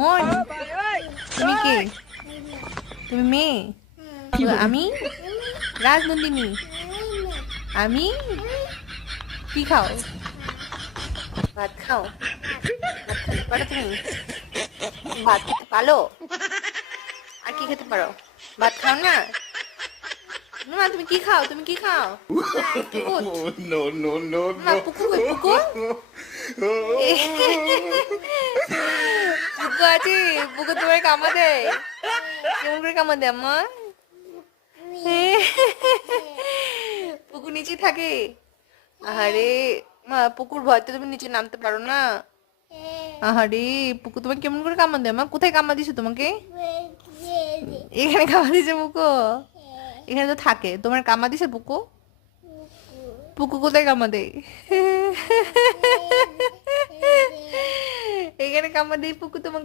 মন, তুমি কে? তুমি মেয়ে? আমি রাজনন্দিনী। আমি কি খাও? ভাত খাও? ভাত খেতে পারো তুমি? ভাত খেতে পারো? আর কি খেতে পারো? ভাত খাও না? মা তুমি কি খাও? তুমি কি খাও? পুকুর? No, no, no, মা পুকু কই পুকু? পুকু আছে? পুকু তোমার কামা দেয়? কেমন করে কামা দেয় আম্মা? পুকু নিচে থাকে? আহারে মা পুকুর ভয়তে তুমি নিচে নামতে পারো না? আহারে পুকু তোমাকে কেমন করে কামা দেয় মা? কোথায় কামা দিছে তোমাকে? এখানে কামা দিছে পুকু? এখানে তো থাকে, তোমার কামা দিছে পুকু? পুকু কোথায় কামা দেয়? এখানে কামা দেয় পুকু তোমাকে?